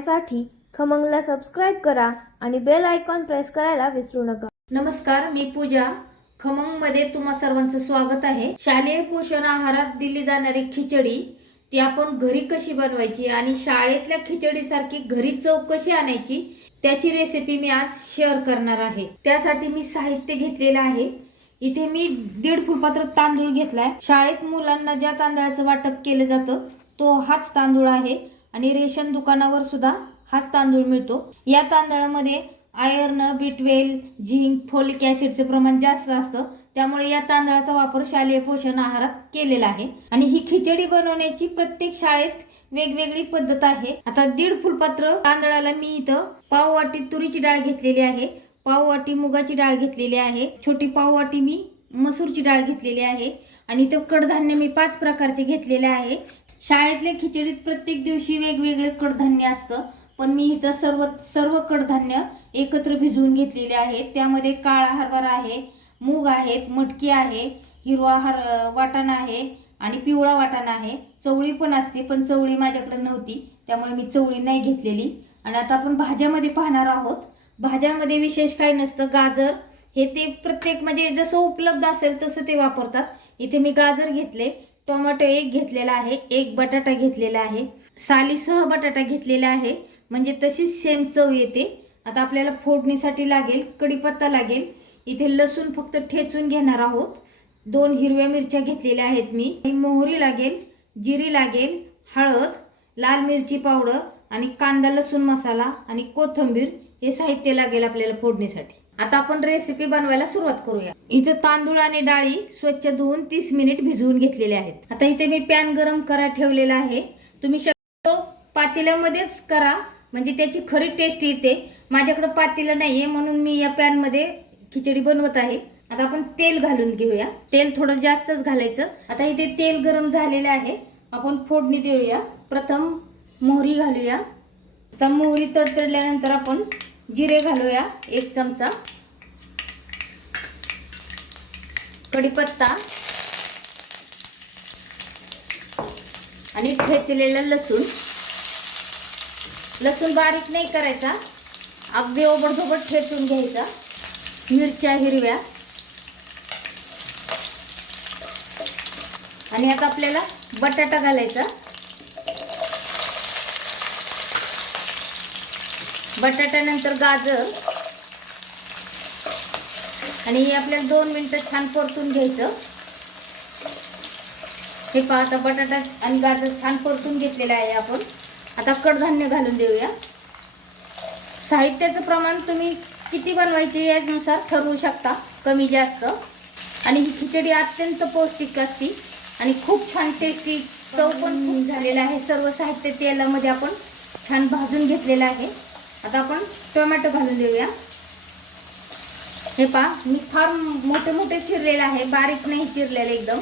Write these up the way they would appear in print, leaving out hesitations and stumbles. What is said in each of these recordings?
पाहण्यासाठी खमंगला सबस्क्राइब करा आणि बेल आयकॉन प्रेस करायला विसरू नका। नमस्कार, मी पूजा। खमंग मध्ये तुम्हा सर्वांचं स्वागत आहे। शालेय पोषण आहारात दिली जाणारी खिचडी ती आपण घरी कशी बनवायची आणि शाळेतल्या खिचडी सारखी घरी चव कशी आणायची त्याची रेसिपी मी आज शेअर करणार आहे। त्यासाठी मी साहित्य घेतलेले आहे। इथे मी 1.5 फुलपात्र तांदूळ घेतलाय। शाळेत मुलांना ज्या तांदळाचं वाटप केलं जातं तो हाच तांदूळ आहे आणि रेशन दुकानावर सुद्धा हाच तांदूळ मिळतो। या तांदळामध्ये आयर्न, B12, झिंक, फोलिक ऍसिडचे प्रमाण जास्त असतं, त्यामुळे या तांदळाचा वापर शालेय पोषण आहारात केलेला आहे। आणि ही खिचडी बनवण्याची प्रत्येक शाळेत वेगवेगळी पद्धत आहे। आता 1.5 फुलपात्र तांदळाला मी इथं पाव वाटी तुरीची डाळ घेतलेली आहे, पाव वाटी मुगाची डाळ घेतलेली आहे, छोटी पाव वाटी मी मसूरची डाळ घेतलेली आहे आणि इथं कडधान्य मी 5 प्रकारचे घेतलेले आहे। शाळेतल्या खिचडीत प्रत्येक दिवशी वेगवेगळे कडधान्य असतं, पण मी इथं सर्व कडधान्य एकत्र भिजवून घेतलेले आहेत। त्यामध्ये काळा हरभरा आहे, मूग आहेत, मटकी आहे, हिरवा वाटाणा आहे आणि पिवळा वाटाणा आहे। चवळी पण असते, पण चवळी माझ्याकडे नव्हती त्यामुळे मी चवळी नाही घेतलेली। आणि आता आपण भाज्यामध्ये पाहणार आहोत। भाज्यामध्ये विशेष काही नसतं। गाजर हे ते प्रत्येक म्हणजे जसं उपलब्ध असेल तसं ते वापरतात। इथे मी गाजर घेतले, टोमॅटो 1 घेतलेला आहे, 1 बटाटा घेतलेला आहे, सालीसह बटाटा घेतलेला आहे म्हणजे तशीच सेम चव येते। आता आपल्याला फोडणीसाठी लागेल कढीपत्ता लागेल, इथे लसूण फक्त ठेचून घेणार आहोत, 2 हिरव्या मिरच्या घेतलेल्या आहेत मी, मोहरी लागेल, जिरी लागेल, हळद, लाल मिरची पावडर आणि कांदा लसूण मसाला आणि कोथिंबीर हे साहित्य लागेल आपल्याला फोडणीसाठी। आता आपण रेसिपी बनवायला सुरुवात करूया। इथे तांदूळ आणि डाळी स्वच्छ धुवून 30 मिनिट भिजवून घेतलेले आहेत। आता इथे मी पॅन गरम करायला ठेवलेला आहे। तुम्ही शक्यतो पातेल्यामध्येच करा म्हणजे त्याची खरी टेस्ट येते। माझ्याकडे पातेलं नाहीये म्हणून मी या पॅन मध्ये खिचडी बनवत आहे। आता आपण तेल घालून घेऊया, तेल थोडं जास्तच घालायचं। आता इथे तेल गरम झालेले आहे, आपण फोडणी देऊया। प्रथम मोहरी घालूया, आता मोहरी तडतडल्यानंतर आपण जिरे घालूया 1 चमचा, कढीपत्ता आणि ठेचलेला लसूण। लसूण बारीक नाही करायचा, अगदी ओबडधोबड ठेचून घ्यायचा। मिरच्या हिरव्या आणि आता आपल्याला बटाटा घालायचा। बटाट्यानंतर गाजर आणि आपल्याला 2 मिनिटं छान परतून घ्यायचं। हे पहा, आता बटाटा आणि गाजर छान परतून घेतलेला आहे आपण। आता कडधान्य घालून देऊया। साहित्याचं प्रमाण तुम्ही किती बनवायचे यानुसार ठरवू शकता, कमी जास्त। आणि ही खिचडी अत्यंत पौष्टिक असते आणि खूप छान टेस्टी चव पण खूप झालेला आहे। सर्व साहित्य तेलामध्ये आपण छान भाजून घेतलेलं आहे। आता आपण टोमॅटो घालून देऊया। हे पहा, मी फार मोठे मोठे चिरलेले आहे, बारीक नाही चिरलेले एकदम।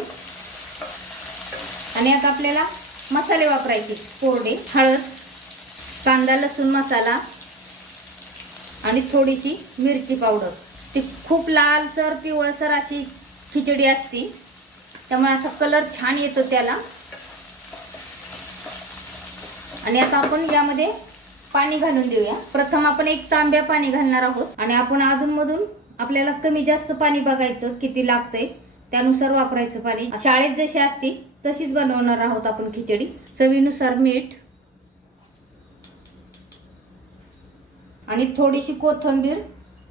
आणि आता आपल्याला मसाले वापरायचे कोरडे, हळद, कांदा लसूण मसाला आणि थोडीशी मिरची पावडर। ती खूप लालसर पिवळसर अशी खिचडी असती, त्यामुळे असा कलर छान येतो त्याला। आणि आता आपण यामध्ये पाणी घालून देऊया। प्रथम आपण 1 तांब्या पाणी घालणार आहोत आणि आपण अधूनमधून आपल्याला कमी जास्त पाणी बघायचं किती लागतंय त्यानुसार वापरायचं पाणी। शाळेत जशी असती तशीच बनवणार आहोत आपण खिचडी। चवीनुसार मीठ आणि थोडीशी कोथिंबीर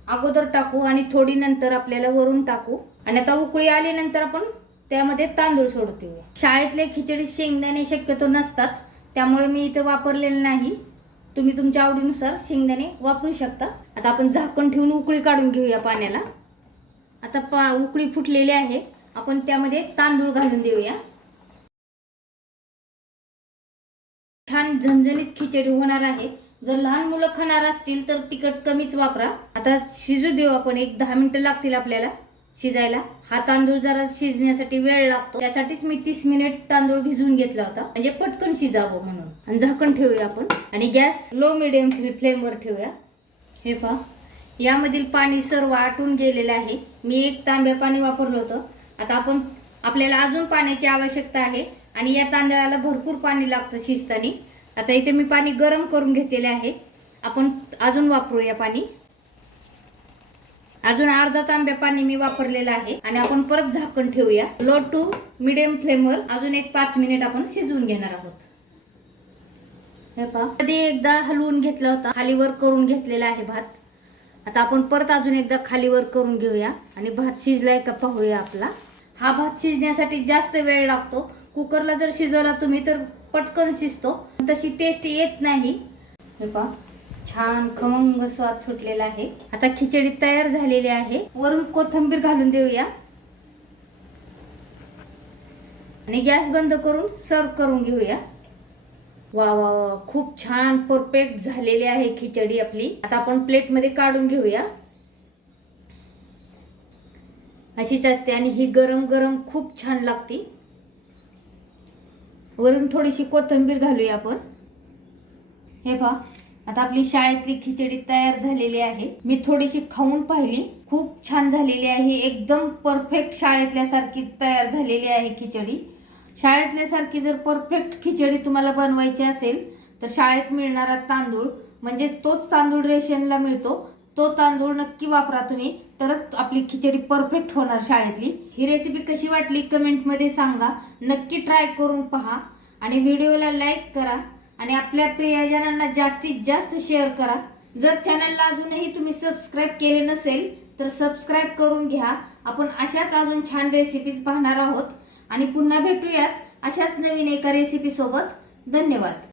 अगोदर टाकू आणि थोडी नंतर आपल्याला वरून टाकू। आणि आता उकळी आल्यानंतर आपण त्यामध्ये तांदूळ सोडून देऊया। शाळेतल्या खिचडीत शेंगदाणे शक्यतो नसतात, त्यामुळे मी इथे वापरलेले नाही। तुम्ही तुमच्या आवडीनुसार शेंगदाणे वापरू शकता। आता आपण झाकण ठेवून उकळी काढून घेऊया पाण्याला। आता उकळी फुटलेली आहे, आपण त्यामध्ये तांदूळ घालून देऊया। छान झणझणीत खिचडी होणार आहे। जर लहान मुलं खाणार असतील तर तिखट कमीच वापरा। आता शिजू देऊ आपण, 10 मिनिटं लागतील आपल्याला शिजायला। हा तांदूळ जरा शिजण्यासाठी वेळ लागतो, त्यासाठीच मी 30 मिनिट तांदूळ भिजवून घेतला होता म्हणजे पटकन शिजावं म्हणून। आणि झाकण ठेवूया आपण आणि गॅस लो मीडियम फ्लेमवर ठेवूया। हे पहा, यामधील पाणी सर्व आटून गेलेलं आहे। मी 1 तांब्या पाणी वापरलं होतं। आता आपल्याला अजून पाण्याची आवश्यकता आहे आणि या तांदळाला भरपूर पाणी लागतं शिजताना, आता इथे मी पाणी गरम करून घेतलेले आहे. आपण अजून वापरूया पाणी. अजून अर्धा तांब्या पाणी मी वापरलेलं आहे आणि आपण परत झाकण ठेवूया. लो टू मीडियम फ्लेमवर अजून एक 5 मिनिट आपण शिजवून घेणार आहोत. हे पहा, आधी एकदा हलवून घेतला होता, खालीवर करून घेतलेला आहे भात. आता आपण परत अजून एकदा खालीवर करून घेऊया आणि भात शिजलाय का पाहूया आपला. हा भात शिजण्यासाठी जास्त वेळ लागतो. कुकरला जर शिजवला तुम्ही तर पटकन शिजतो, तशी टेस्ट येत नाही. हे पहा, छान खमंग स्वाद सुटलेला आहे. आता खिचडी तयार झालेली आहे. वरून कोथिंबीर घालून देऊया आणि गॅस बंद करून सर्व करून घेऊया. वा वा वा, खूप छान परफेक्ट झालेली आहे खिचडी आपली. आता आपण प्लेट मध्ये काढून घेऊया. अशीच असते आणि ही गरम गरम खूप छान लागते. वरून थोडीशी कोथिंबीर घालूया आपण. हे पहा, आता आपली शाळेतली खिचडी तयार झालेली आहे. मी थोडीशी खाऊन पाहिली, खूप छान झालेली आहे. एकदम परफेक्ट शाळेतल्यासारखी तयार झालेली आहे खिचडी. शाळेतल्यासारखी जर परफेक्ट खिचडी तुम्हाला बनवायची असेल तर शाळेत मिळणारा तांदूळ म्हणजे तोच तांदूळ रेशनला मिळतो, तो तांदूळ नक्की वापरा तुम्ही, तरच आपली खिचडी परफेक्ट होणार शाळेतली. ही रेसिपी कशी वाटली कमेंटमध्ये सांगा. नक्की ट्राय करून पहा आणि व्हिडिओला लाईक करा आणि आपल्या प्रियजनांना जास्तीत जास्त शेअर करा. जर चॅनलला अजूनही तुम्ही सबस्क्राईब केले नसेल तर सबस्क्राईब करून घ्या. आपण अशाच अजून छान रेसिपीज पाहणार आहोत आणि पुन्हा भेटूयात अशाच नवीन एका रेसिपी सोबत. धन्यवाद.